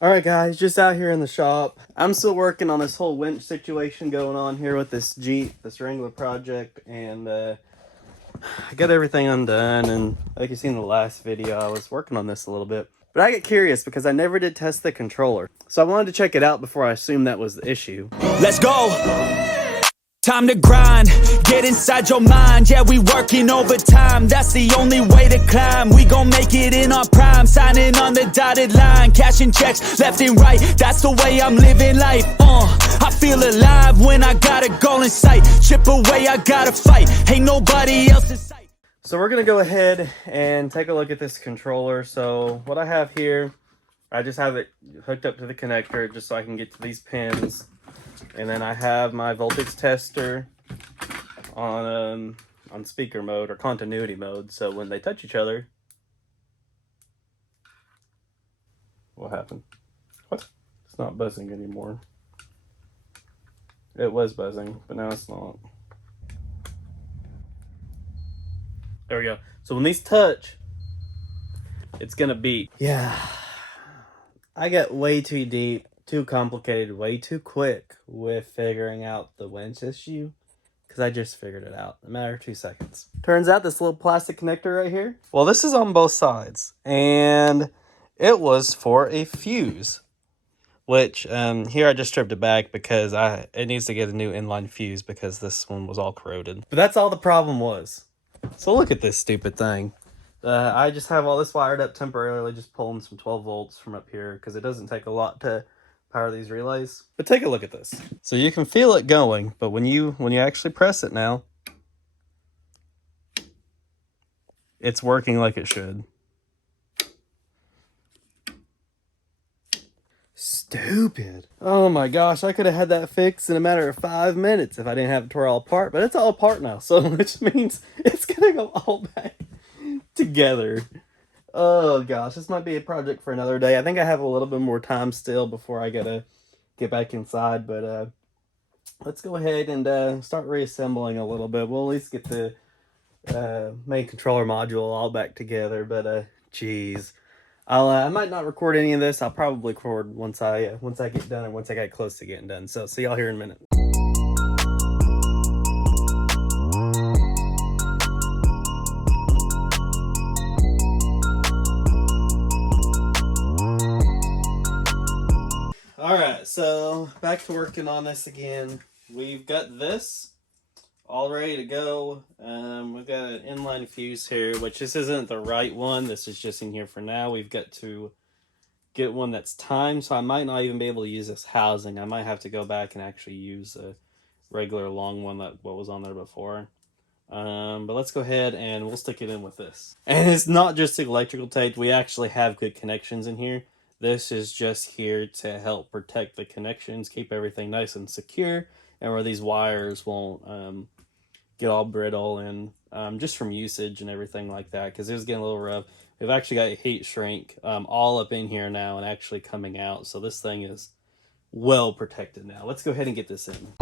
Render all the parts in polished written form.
Alright guys, just out here in the shop. I'm still working on this whole winch situation going on here with this Jeep, this Wrangler project, and I got everything undone, and like you seen in the last video, I was working on this a little bit. But I get curious because I never did test the controller. So I wanted to check it out before I assumed that was the issue. Let's go. Time to grind, get inside your mind. Yeah, we working overtime, that's the only way to climb. We gon' make it in our prime, signing on the dotted line, cashing checks left and right, that's the way I'm living life. I feel alive when I got a goal in sight. Chip away, I gotta fight, ain't nobody else in sight. So we're gonna go ahead and take a look at this controller. So what I have here, I just have it hooked up to the connector just so I can get to these pins. And then I have my voltage tester on speaker mode or continuity mode. So when they touch each other, what happened? What? It's not buzzing anymore. It was buzzing, but now it's not. There we go. So when these touch, it's gonna beep. Yeah. I got way too deep, too complicated, way too quick with figuring out the winch issue, because I just figured it out in a matter of 2 seconds. Turns out this little plastic connector right here, well, this is on both sides, and it was for a fuse, which here I just stripped it back because it needs to get a new inline fuse because this one was all corroded. But that's all the problem was. So look at this stupid thing. I just have all this wired up temporarily, just pulling some 12 volts from up here because it doesn't take a lot to power these relays. But take a look at this. So you can feel it going, but when you actually press it now, it's working like it should. Stupid. Oh my gosh, I could have had that fixed in a matter of 5 minutes if I didn't have it tore all apart, but it's all apart now, so which means it's gonna go all back together. Oh gosh, this might be a project for another day. I think I have a little bit more time still before I gotta get back inside, but let's go ahead and start reassembling a little bit. We'll at least get the main controller module all back together, but geez. I might not record any of this. I'll probably record once I get done, or once I get close to getting done. So see y'all here in a minute. Alright, so back to working on this again. We've got this all ready to go. We've got an inline fuse here, which this isn't the right one. This is just in here for now. We've got to get one that's timed, so I might not even be able to use this housing. I might have to go back and actually use a regular long one that what was on there before. But let's go ahead and we'll stick it in with this. And it's not just electrical tape. We actually have good connections in here. This is just here to help protect the connections, keep everything nice and secure, and where these wires won't get all brittle and just from usage and everything like that, because it was getting a little rough. We've actually got heat shrink all up in here now and actually coming out, so this thing is well protected now. Let's go ahead and get this in.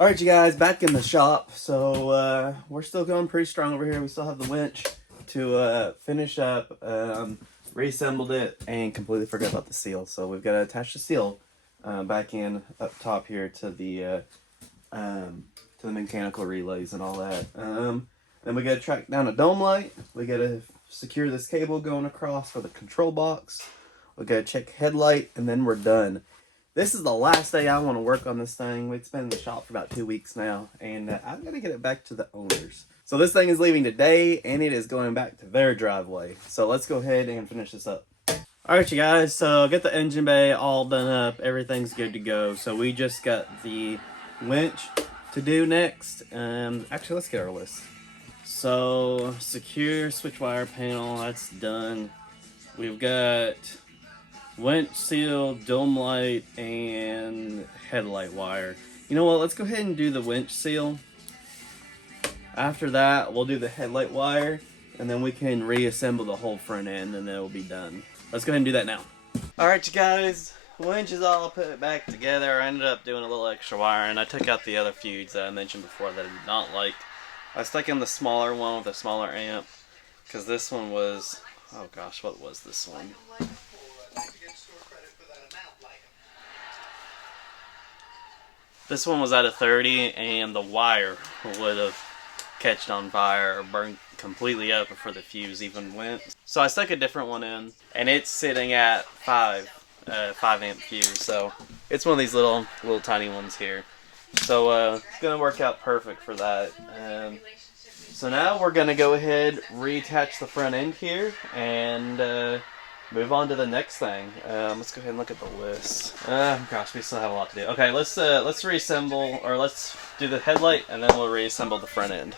Alright you guys, back in the shop. So we're still going pretty strong over here. We still have the winch to finish up. Reassembled it and completely forgot about the seal. So we've got to attach the seal back in up top here to the mechanical relays and all that. Then we got to track down a dome light. We got to secure this cable going across for the control box. We got to check headlight, and then we're done. This is the last day I want to work on this thing. It's been in the shop for about 2 weeks now, and I've got to get it back to the owners. So this thing is leaving today, and it is going back to their driveway. So let's go ahead and finish this up. Alright you guys, so get the engine bay all done up. Everything's good to go. So we just got the winch to do next. Actually, let's get our list. So secure switch wire panel, that's done. We've got winch seal, dome light, and headlight wire. You know what, let's go ahead and do the winch seal. After that, we'll do the headlight wire, and then we can reassemble the whole front end, and then it'll be done. Let's go ahead and do that now. Alright, you guys, winch is all put back together. I ended up doing a little extra wiring. I took out the other fuse that I mentioned before that I did not like. I stuck in the smaller one with a smaller amp, because this one was, oh gosh, what was this one? This one was at a 30, and the wire would have catched on fire or burned completely up before the fuse even went. So I stuck a different one in, and it's sitting at 5 amp fuse. So it's one of these little tiny ones here. So it's gonna work out perfect for that. So now we're gonna go ahead, reattach the front end here, and move on to the next thing. Let's go ahead and look at the list. Gosh, we still have a lot to do. Okay, let's reassemble, or let's do the headlight, and then we'll reassemble the front end.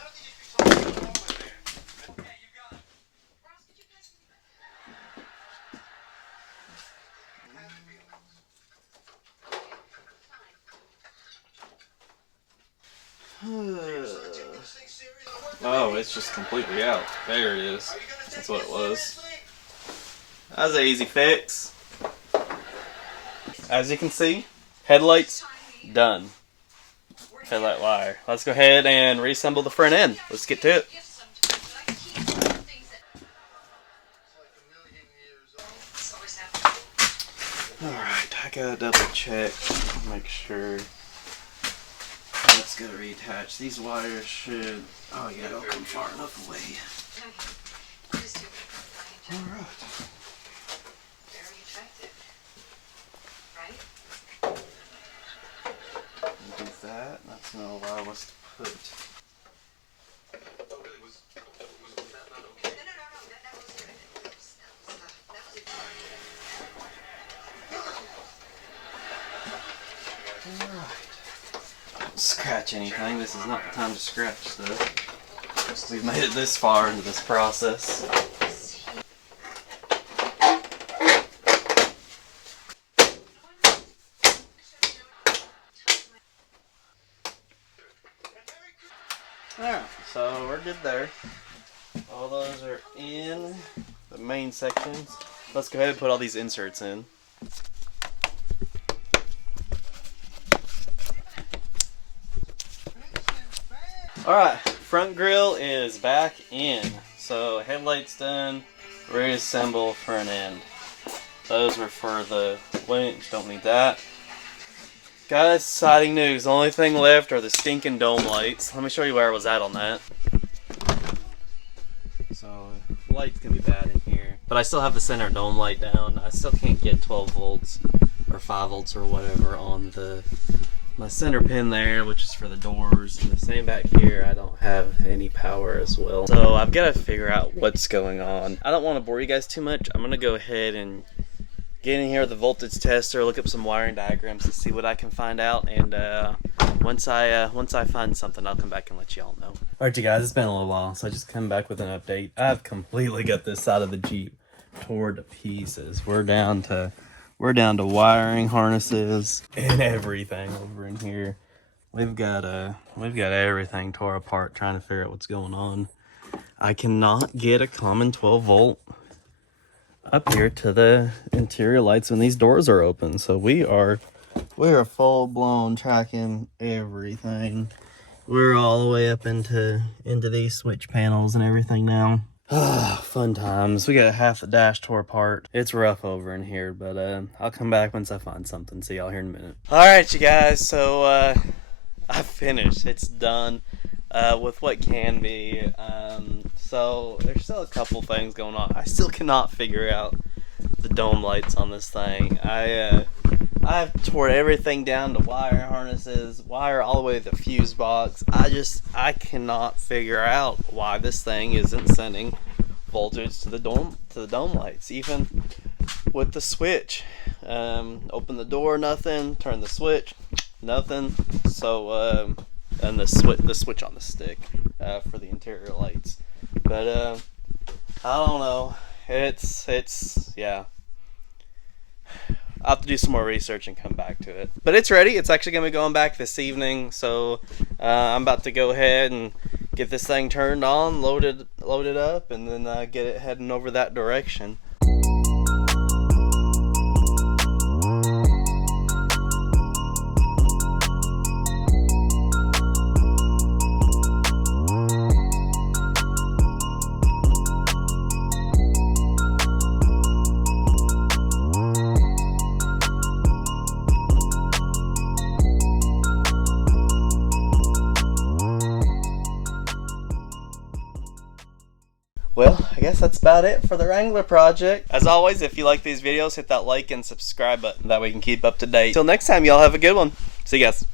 Oh, it's just completely out. There it is. That's what it was. That was an easy fix. As you can see, headlights done. Headlight wire. Let's go ahead and reassemble the front end. Let's get to it. Alright, I gotta double check, make sure that's gonna reattach. These wires should, oh yeah, they'll come far enough away. Alright. Do that, that's gonna allow us to put. Don't scratch anything. This is not the time to scratch stuff. We've made it this far into this process. Alright, so we're good there. All those are in the main sections. Let's go ahead and put all these inserts in. Alright, front grille is back in. So headlights done, reassemble front end. Those were for the winch, don't need that. Guys, exciting news. The only thing left are the stinking dome lights. Let me show you where I was at on that. So, light's gonna be bad in here. But I still have the center dome light down. I still can't get 12 volts or 5 volts or whatever on my center pin there, which is for the doors. And the same back here, I don't have any power as well. So I've got to figure out what's going on. I don't want to bore you guys too much. I'm gonna go ahead and get in here with the voltage tester, look up some wiring diagrams to see what I can find out, and once I find something, I'll come back and let y'all know. Alright, you guys, it's been a little while, so I just come back with an update. I've completely got this side of the Jeep tore to pieces. We're down to wiring harnesses and everything over in here. We've got everything tore apart trying to figure out what's going on. I cannot get a common 12 volt up here to the interior lights when these doors are open. So we are full blown tracking everything. We're all the way up into these switch panels and everything now. Fun times. We got half the dash tore apart. It's rough over in here, but I'll come back once I find something. See y'all here in a minute. Alright, you guys, so I finished. It's done with what can be. So there's still a couple things going on. I still cannot figure out the dome lights on this thing. I've tore everything down to wire harnesses, wire all the way to the fuse box. I cannot figure out why this thing isn't sending voltage to the dome lights, even with the switch. Open the door, nothing. Turn the switch, nothing. So and the switch on the stick for the interior lights. But I don't know. It's yeah. I'll have to do some more research and come back to it. But it's ready. It's actually going to be going back this evening. So I'm about to go ahead and get this thing turned on, loaded up, and then get it heading over that direction. Well, I guess that's about it for the Wrangler project. As always, if you like these videos, hit that like and subscribe button. That way you can keep up to date. Till next time, y'all have a good one. See you guys.